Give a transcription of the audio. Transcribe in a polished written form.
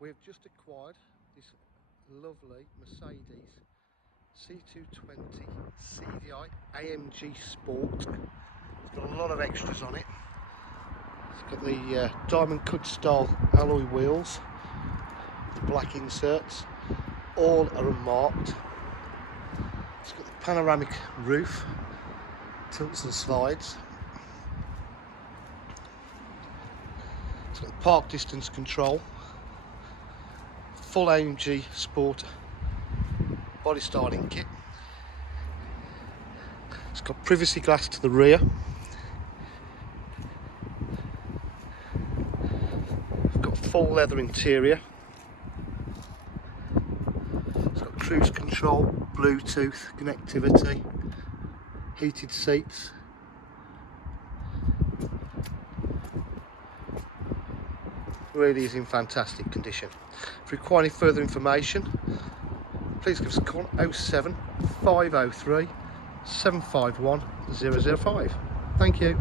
We have just acquired this lovely Mercedes C220 CDI AMG Sport. It's got a lot of extras on it. It's got the diamond cut style alloy wheels, the black inserts, all are unmarked. It's got the panoramic roof, tilts and slides. It's got the park distance control, full AMG Sport body styling kit. It's got privacy glass to the rear. It's got full leather interior. It's got cruise control, Bluetooth connectivity, heated seats. Really is in fantastic condition. If you require any further information, please give us a call 07 503 751 005. Thank you.